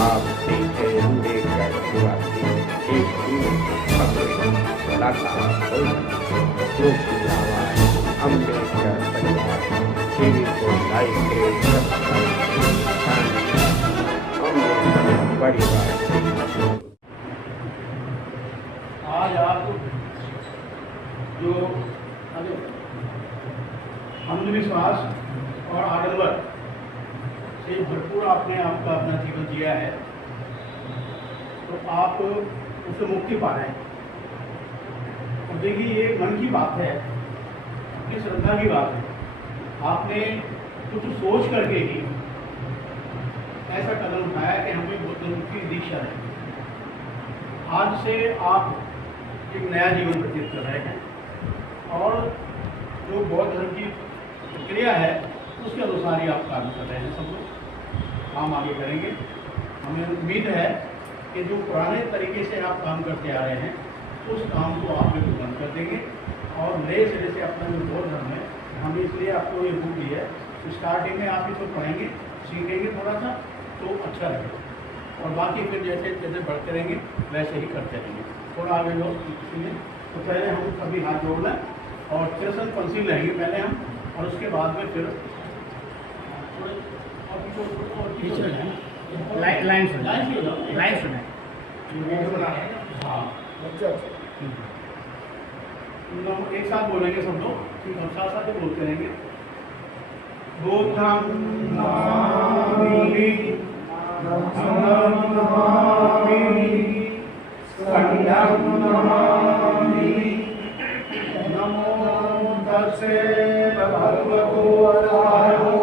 आप देखे अम्बेडकर निवासी एक कलाकार जो की आवाज अम्बेडकर परिवार टीवी को लाइव के अम्बेडकर परिवार। आज आप जो अंधविश्वास और आडंबर से भरपूर आपने आपका अपना जीवन जिया है, तो आप उससे मुक्ति पा रहे हैं। और देखिए, ये मन की बात है, अपनी श्रद्धा की बात है। आपने कुछ सोच करके ही ऐसा कदम उठाया कि हमें बुद्ध की दीक्षा है। आज से आप एक नया जीवन व्यतीत कर रहे हैं और जो बौद्ध धर्म की प्रक्रिया है उसके अनुसार ही आप काम कर रहे हैं। सब लोग काम आगे करेंगे। हमें उम्मीद है कि जो पुराने तरीके से आप काम करते आ रहे हैं उस काम को आप बिल्कुल बंद कर देंगे और नए सिरे से अपना जो बौद्ध धर्म है, हमने इसलिए आपको ये बुक दी है। स्टार्टिंग में आप इसको पढ़ेंगे, सीखेंगे थोड़ा सा तो अच्छा रहेगा, और बाकी फिर जैसे जैसे बढ़ते रहेंगे वैसे ही करते रहेंगे। थोड़ा आगे लोग सीखें तो पहले हम सभी हाथ जोड़ना और तिरसन पंसील रहेंगे पहले हम, और उसके बाद में फिर लाइन सुना हाँ एक साथ बोलेंगे सब लोग, ठीक है? साथ साथ ही बोलते रहेंगे। बुद्धं नमामि, धम्मं नमामि, संघं नमामि, नमो तस्से भगवतो अरहतो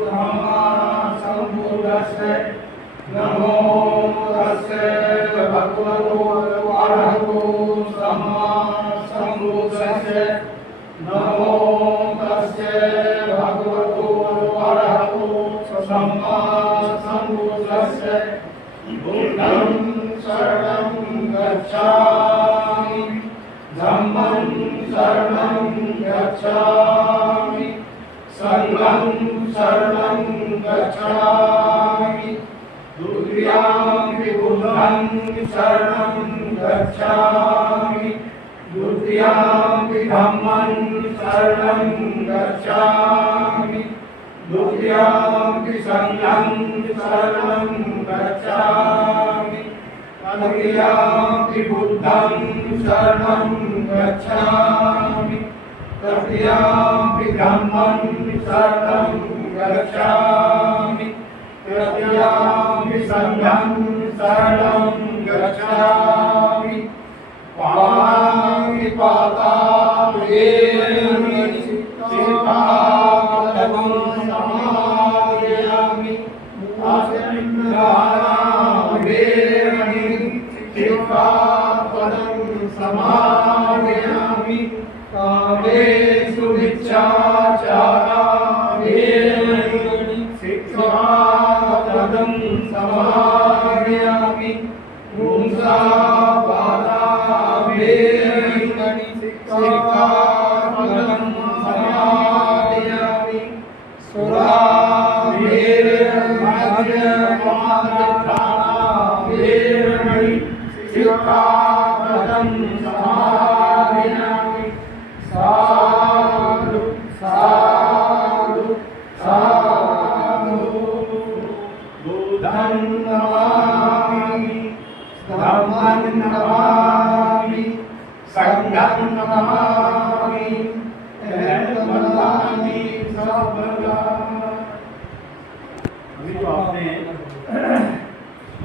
सम्मा सम्बुद्धस्से, नमो तस्से भगवतो अरहतो सम्मा सम्बुद्धस्से, नमो तस्से भगवतो अरहतो सम्मा सम्बुद्धस्से। बुद्धं शरणं गच्छामि, धम्मं शरणं गच्छामि, संघं शरणं गच्छामि, द्वितीयंपि बुद्धं शरणं गच्छामि, द्वितीयंपि धम्मं शरणं गच्छामि, द्वितीयंपि संघं शरणं गच्छामि, तृतीयंपि बुद्धं शरणं गच्छामि, तृतीयंपि धम्मं शरणं गच्छामि, तृतीयंपि संघं शरणं गच्छामि, पाणि पातावेरमणि सिक्खापदं समादयामि, आसन्नावेरमणि सिक्खापदं समादयामि, कामेषु मिच्छाचारवेरमणि सिक्खापदं समादयामि, पुंसावादावेरमणि सिक्खापदं समादयामि, सुरावेरमणि सिक्खापदं समादयामि। साधु साधु साधु। बुद्धं नमामि, धम्मं नमामि, संघं नमामि, नमामि सर्वदा। अभी जो आपने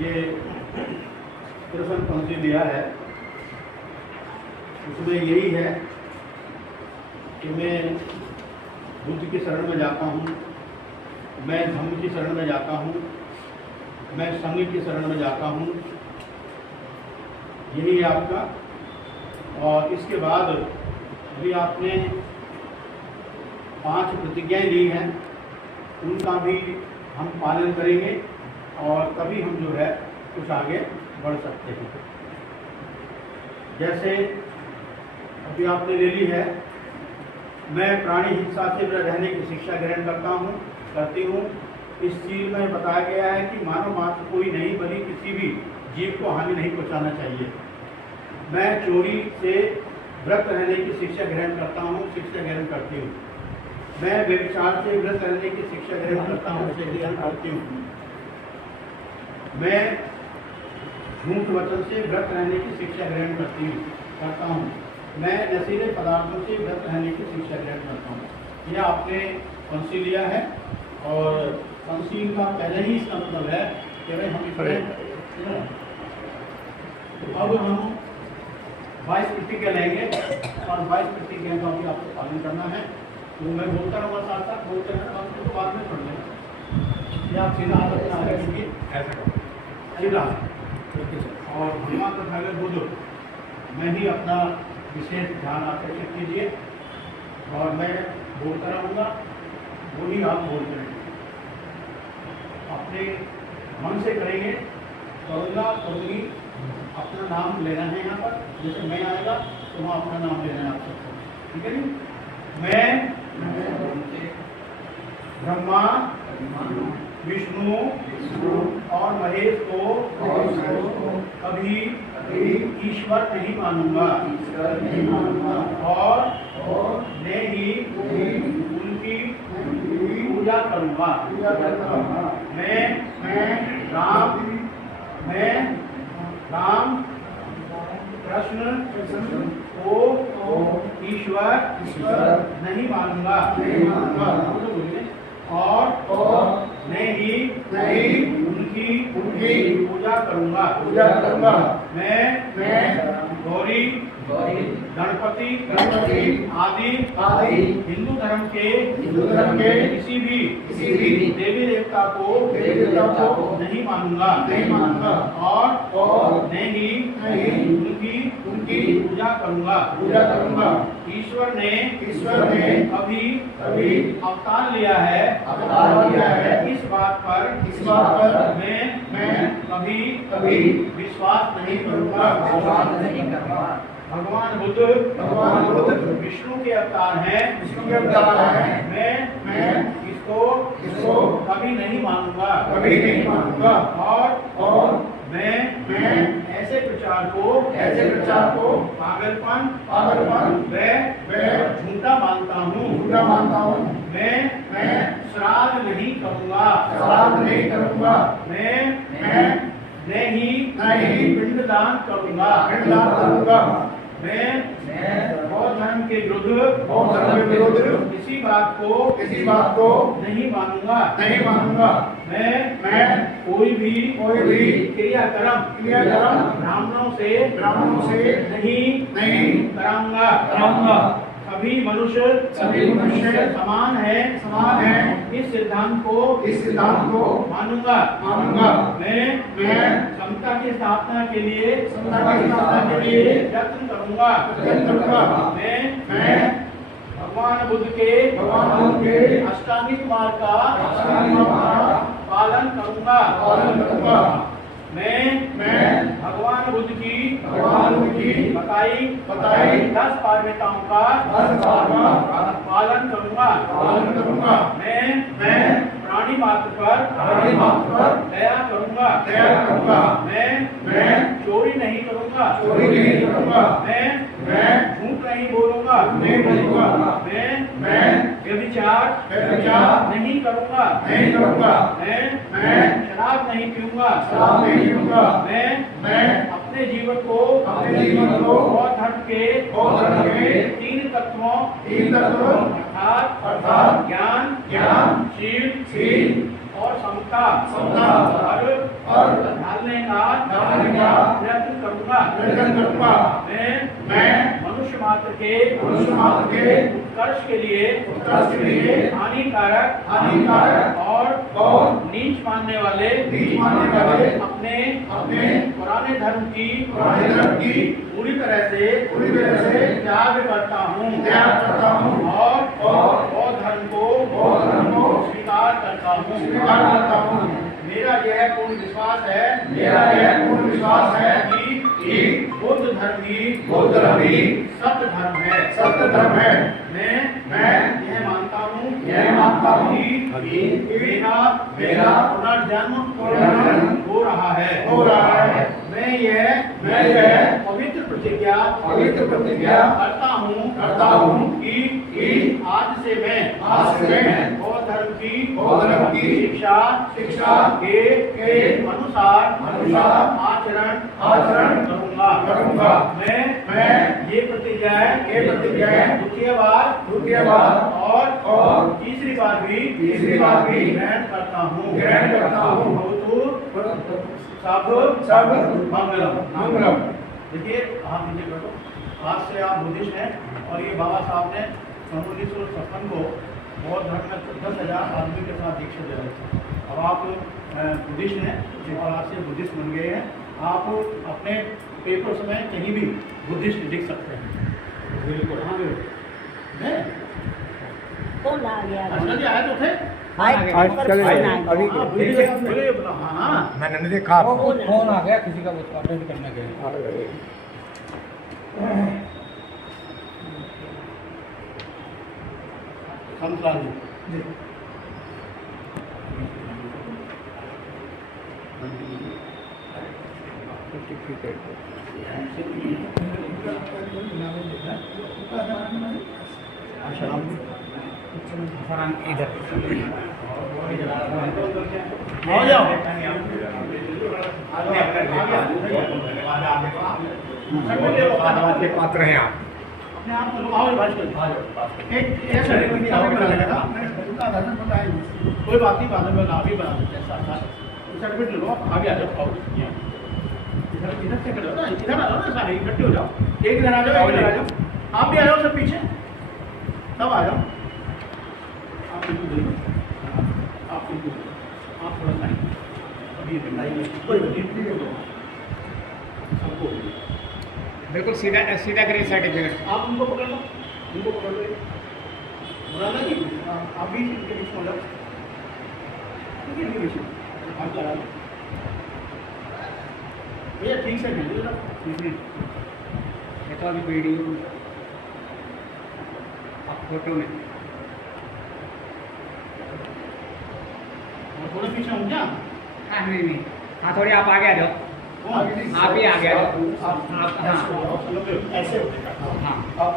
ये तिरसन पंक्ति दिया है उसमें यही है कि मैं बुद्ध की शरण में जाता हूँ, मैं धम्म की शरण में जाता हूँ, मैं संघ की शरण में जाता हूँ। यही है आपका। और इसके बाद अभी आपने 5 प्रतिज्ञाएं ली हैं, उनका भी हम पालन करेंगे और तभी हम जो है कुछ आगे बढ़ सकते हैं। जैसे अभी आपने ले ली है, मैं प्राणी हिंसा से रहने की शिक्षा ग्रहण करती हूँ। इस चीज में बताया गया है कि मानव मात्र कोई नहीं बल्कि भी जीव को हानि नहीं पहुंचाना चाहिए। मैं चोरी से व्रत रहने की शिक्षा ग्रहण करता हूँ, शिक्षा ग्रहण करती हूँ। मैं व्यभिचार से व्रत रहने की शिक्षा ग्रहण करता हूँ, शिक्षा ग्रहण करती हूँ। मैं झूठ वचन से व्रत रहने की शिक्षा ग्रहण करता हूँ। मैं नशीले पदार्थों से व्रत रहने की शिक्षा ग्रहण करता हूँ। यह आपने पंक्ति लिया है और पंक्ति का पहले ही इसका मतलब है कि भाई हम इसमें अब हम 22 प्रतिज्ञा लेंगे और 22 प्रतिज्ञा का भी आपको पालन करना है। तो मैं बोलता रहूँगा, साथ साथ बोलते रहना, तो बाद में पढ़ लेना या आप सीधा अपना आगे क्योंकि ऐसा सीधा और भगवान तथागत बुद्ध मैं ही अपना विशेष ध्यान आकर्षित कीजिए और मैं बोलता रहूँगा, वही आप बोलते रहेंगे। अपने मन से करेंगे, करूँगा करूँगी, अपना नाम लेना है यहाँ पर। जैसे मैं आएगा तो वहाँ अपना नाम लेना है आप सबको, ठीक है नहीं? मैं ब्रह्मा विष्णु और महेश को कभी ईश्वर नहीं मानूंगा और मैं ही उनकी पूजा करूंगा। मैं राम कृष्ण को ईश्वर नहीं मानूंगा और मैं ही उनकी पूजा करूंगा। मैं गौरी गणपति आदि हिंदू धर्म के किसी भी देवी देवता को नहीं मानूंगा और मैं ही उनकी पूजा करूंगा। ईश्वर ने कभी अवतार लिया है इस बात पर मैं कभी विश्वास नहीं करूंगा। भगवान बुद्ध विष्णु के अवतार हैं, मैं इसको कभी नहीं मानूंगा और मैं ऐसे प्रचार को पागलपन व झूठा मानता हूँ। मैं श्राद्ध नहीं करूंगा। मैं ही पिंडदान करूंगा। मैं बौद्ध धर्म के विरुद्ध किसी बात को नहीं मानूंगा। मैं कोई भी क्रियाक्रम ब्राह्मणों से नहीं कराऊंगा। सभी मनुष्य समान है इस सिद्धांत को मानूंगा। मैं समता की स्थापना के लिए यत्न करूंगा। मैं भगवान बुद्ध के अष्टांगिक मार्ग का पालन करूंगा। मैं भगवान बुद्ध की बताई 10 पारमिताओं का पालन करूंगा। मैं प्राणी मात्र पर दया करूंगा। मैं चोरी नहीं करूंगा। मैं झूठ नहीं बोलूंगा। मैं व्यभिचार नहीं करूंगा। मैं शराब नहीं पीऊंगा। मैं अपने जीवन को बौद्ध धर्म के 3 तत्वों अर्थात ज्ञान शील और समता और ढालने का प्रयत्न करूंगा। मैं मनुष्य मात्र के उत्कर्ष के लिए हानिकारक और नीच मानने वाले अपने पुराने धर्म की पूरी तरह से त्याग करता हूँ और बौद्ध धर्म को स्वीकार करता हूँ। मेरा यह पूर्ण विश्वास है कि बौद्ध धर्म ही सत्य धर्म है। मैं यह मानता हूँ कि मेरा पुनर्जन्म हो रहा है करता हूँ कि आज से मैं बौद्ध धर्म की शिक्षा के अनुसार आचरण करूँगा। मैं ये प्रतिज्ञाएं द्वितीय बार और तीसरी बार भी ग्रहण करता हूँ। सब मंगलम। देखिए आप नीचे कर दो। आज से आप बुद्धिस्ट हैं और ये बाबा साहब ने 1956 को बौद्ध धर्म में 10,000 आदमी के साथ दीक्षा दे रहे थे। अब आप बुद्धिस्ट हैं और आज से बुद्धिस्ट बन गए हैं। आप अपने पेपर्स में कहीं भी बुद्धिस्ट लिख सकते हैं। बिल्कुल हाँ कौन आ गया? अच्छा जी आए तो थे अभी हाँ मैंने नहीं देखा। फोन आ गया किसी का, अपडेट करने के लिए। संतलाल जी इधर आ जाओ। पात्र हैं आप। अपने आप को आओ बात करो। एक ऐसा कोई बात नहीं, बाद में आप ही बना देते हैं साथ साथ। सर्टिफिकेट लो, आप आगे आ जाओ। इधर से करो ना, इधर आ जाओ ना, सारे इकट्ठे हो जाओ। एक इधर आ जाओ, एक इधर आ जाओ। आप भी आ जाओ सब पीछे, सब आ जाओ। आप बिल्कुल देखो, आप बिल्कुल आप थोड़ा टाइम अभी सबको बिल्कुल सीधा करिए सर्टिफिकेट। आप उनको पकड़ लो, उनको पकड़ लो। बुरा नहीं, आप भी इनके बीच में हो जाओ। इनके बीच में आप लगा लो भैया, ठीक से खेल लो। ये तो अभी वीडियो अब फोटो में और थोड़ा पीछे हो क्या? हाँ नहीं हाँ, थोड़ी आप आगे आ जाओ। आप ही आगे आ जाओ। आप हाँ ऐसे होते हाँ आप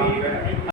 नहीं